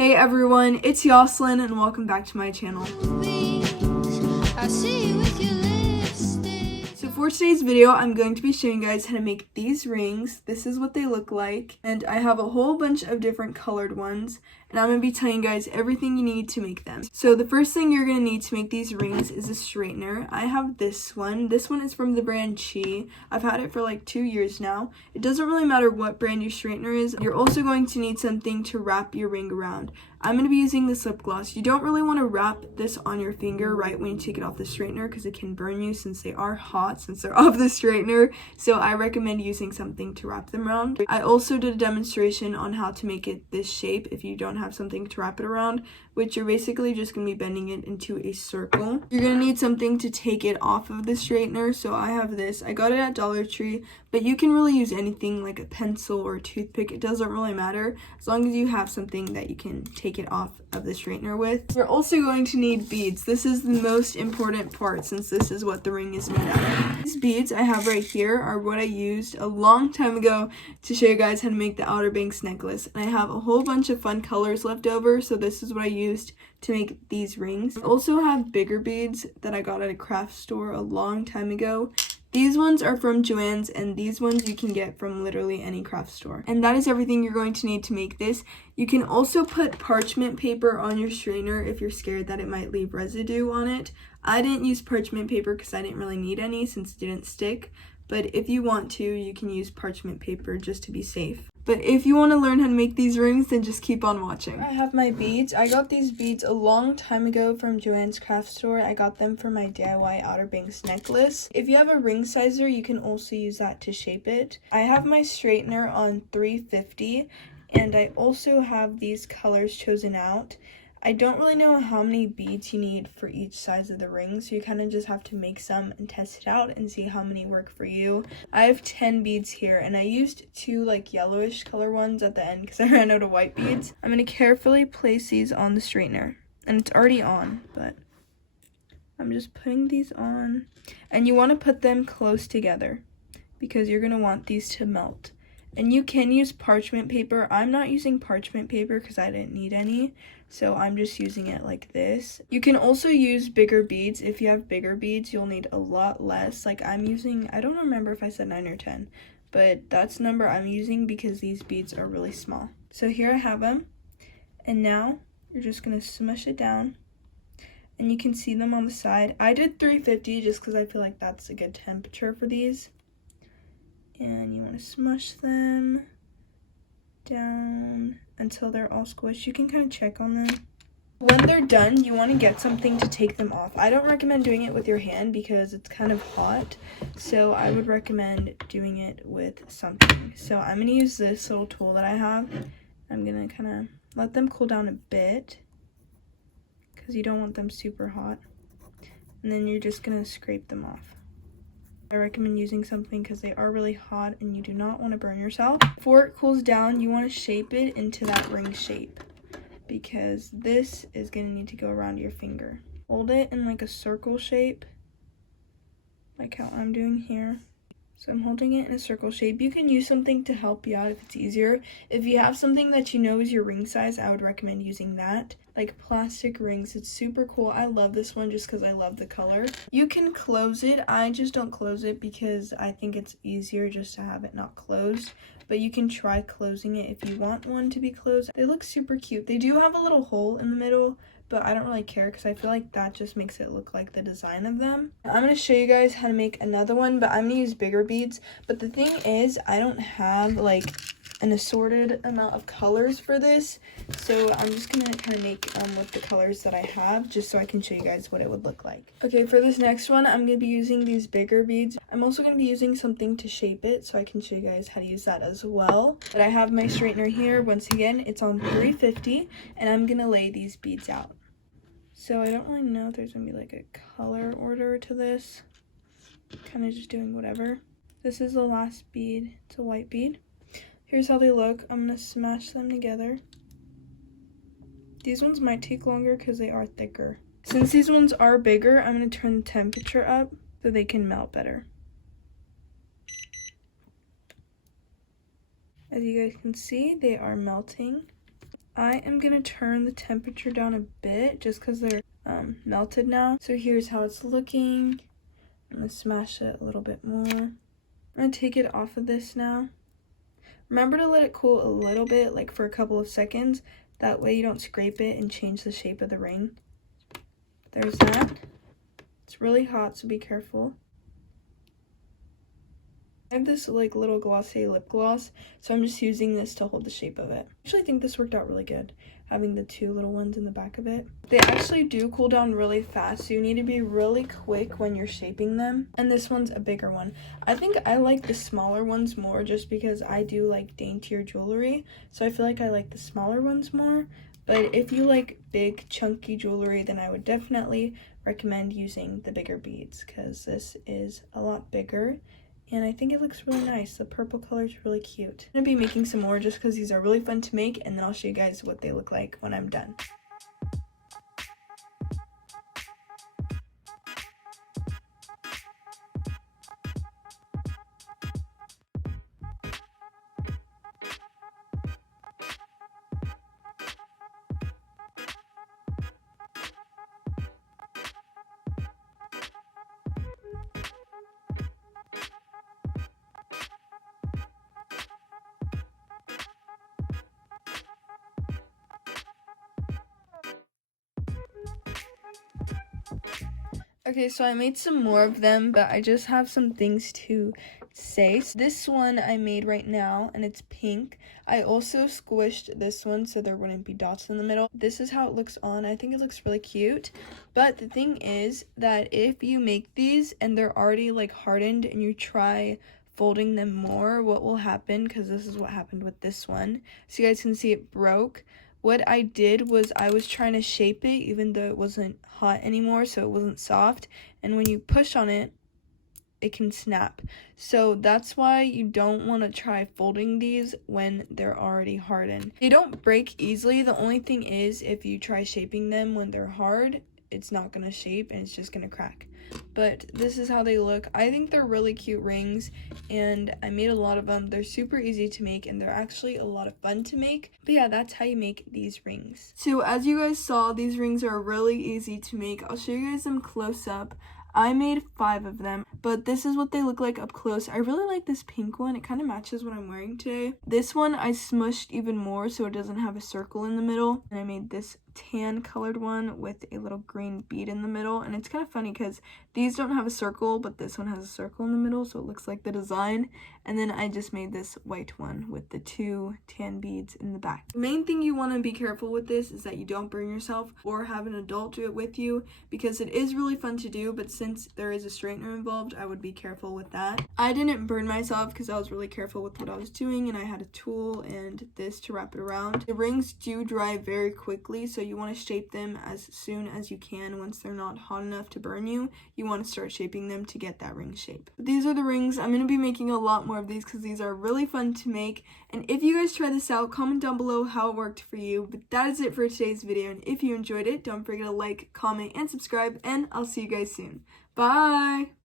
Hey everyone, it's Yoslyn and welcome back to my channel. So for today's video, I'm going to be showing you guys how to make these rings. This is what they look like, and I have a whole bunch of different colored ones, and I'm going to be telling you guys everything you need to make them. So the first thing you're going to need to make these rings is a straightener. I have this one. This one is from the brand Chi. I've had it for like 2 years now. It doesn't really matter what brand your straightener is. You're also going to need something to wrap your ring around. I'm going to be using this lip gloss. You don't really want to wrap this on your finger right when you take it off the straightener because it can burn you since they are hot, since they're off the straightener. So I recommend using something to wrap them around. I also did a demonstration on how to make it this shape if you don't have something to wrap it around, which you're basically just going to be bending it into a circle. You're going to need something to take it off of the straightener. So I have this. I got it at Dollar Tree, but you can really use anything like a pencil or a toothpick. It doesn't really matter as long as you have something that you can take it off of the straightener with. You're also going to need beads. This is the most important part since this is what the ring is made out of. These beads I have right here are what I used a long time ago to show you guys how to make the Outer Banks necklace. And I have a whole bunch of fun colors left over, so this is what I used to make these rings. I also have bigger beads that I got at a craft store a long time ago. These ones are from Joann's, and these ones you can get from literally any craft store. And that is everything you're going to need to make this. You can also put parchment paper on your straightener if you're scared that it might leave residue on it. I didn't use parchment paper because I didn't really need any since it didn't stick. But if you want to, you can use parchment paper just to be safe. But if you want to learn how to make these rings, then just keep on watching. I have my beads. I got these beads a long time ago from Joann's craft store. I got them for my DIY Outer Banks necklace. If you have a ring sizer, you can also use that to shape it. I have my straightener on 350, and I also have these colors chosen out. I don't really know how many beads you need for each size of the ring, so you kind of just have to make some and test it out and see how many work for you. I have 10 beads here, and I used 2 like yellowish color ones at the end because I ran out of white beads. I'm going to carefully place these on the straightener, and it's already on, but I'm just putting these on. And you want to put them close together because you're going to want these to melt. And you can use parchment paper. I'm not using parchment paper because I didn't need any, so I'm just using it like this. You can also use bigger beads. If you have bigger beads, you'll need a lot less. Like I'm using, I don't remember if I said 9 or 10, but that's the number I'm using because these beads are really small. So here I have them, and now you're just going to smush it down, and you can see them on the side. I did 350 just because I feel like that's a good temperature for these. And you want to smush them down until they're all squished. You can kind of check on them. When they're done, you want to get something to take them off. I don't recommend doing it with your hand because it's kind of hot. So I would recommend doing it with something. So I'm going to use this little tool that I have. I'm going to kind of let them cool down a bit because you don't want them super hot. And then you're just going to scrape them off. I recommend using something because they are really hot and you do not want to burn yourself. Before it cools down, you want to shape it into that ring shape because this is going to need to go around your finger. Hold it in like a circle shape, like how I'm doing here. So I'm holding it in a circle shape. You can use something to help you out if it's easier. If you have something that you know is your ring size, I would recommend using that. Like plastic rings, it's super cool. I love this one just because I love the color. You can close it. I just don't close it because I think it's easier just to have it not closed. But you can try closing it if you want one to be closed. They look super cute. They do have a little hole in the middle, but I don't really care because I feel like that just makes it look like the design of them. I'm going to show you guys how to make another one, but I'm going to use bigger beads. But the thing is, I don't have like an assorted amount of colors for this, so I'm just going to kind of make with the colors that I have just so I can show you guys what it would look like. Okay, for this next one, I'm going to be using these bigger beads. I'm also going to be using something to shape it so I can show you guys how to use that as well. But I have my straightener here. Once again, it's on 350, and I'm going to lay these beads out. So I don't really know if there's going to be like a color order to this. Kind of just doing whatever. This is the last bead. It's a white bead. Here's how they look. I'm going to smash them together. These ones might take longer because they are thicker. Since these ones are bigger, I'm going to turn the temperature up so they can melt better. As you guys can see, they are melting. I am going to turn the temperature down a bit just because they're melted now. So here's how it's looking. I'm going to smash it a little bit more. I'm going to take it off of this now. Remember to let it cool a little bit, like for a couple of seconds. That way you don't scrape it and change the shape of the ring. There's that. It's really hot, so be careful. I have this like little Glossier lip gloss, so I'm just using this to hold the shape of it. I actually think this worked out really good, having the two little ones in the back of it. They actually do cool down really fast, so you need to be really quick when you're shaping them. And this one's a bigger one. I think I like the smaller ones more just because I do like daintier jewelry, so I feel like I like the smaller ones more. But if you like big chunky jewelry, then I would definitely recommend using the bigger beads because this is a lot bigger. And I think it looks really nice. The purple color is really cute. I'm going to be making some more just because these are really fun to make, and then I'll show you guys what they look like when I'm done. Okay, so I made some more of them, but I just have some things to say. So this one I made right now, and it's pink. I also squished this one so there wouldn't be dots in the middle. This is how it looks on. I think it looks really cute. But the thing is that if you make these and they're already like hardened and you try folding them more, what will happen, because this is what happened with this one. So you guys can see it broke. What I did was I was trying to shape it even though it wasn't hot anymore, so it wasn't soft, and when you push on it, it can snap. So that's why you don't want to try folding these when they're already hardened. They don't break easily. The only thing is if you try shaping them when they're hard, it's not going to shape and it's just going to crack. But this is how they look. I think they're really cute rings, and I made a lot of them. They're super easy to make, and they're actually a lot of fun to make. But yeah, that's how you make these rings. So as you guys saw, these rings are really easy to make. I'll show you guys them close up. I made 5 of them, but this is what they look like up close. I really like this pink one. It kind of matches what I'm wearing today. This one I smushed even more so it doesn't have a circle in the middle. And I made this tan colored one with a little green bead in the middle. And it's kind of funny because these don't have a circle, but this one has a circle in the middle, so it looks like the design. And then I just made this white one with the 2 tan beads in the back. The main thing you want to be careful with this is that you don't burn yourself or have an adult do it with you, because it is really fun to do, but since there is a straightener involved, I would be careful with that. I didn't burn myself because I was really careful with what I was doing, and I had a tool and this to wrap it around. The rings do dry very quickly, so you want to shape them as soon as you can. Once they're not hot enough to burn you, you want to start shaping them to get that ring shape. But these are the rings. I'm going to be making a lot more of these because these are really fun to make. And if you guys try this out, comment down below how it worked for you. But that is it for today's video, and if you enjoyed it, don't forget to like, comment, and subscribe, and I'll see you guys soon. Bye!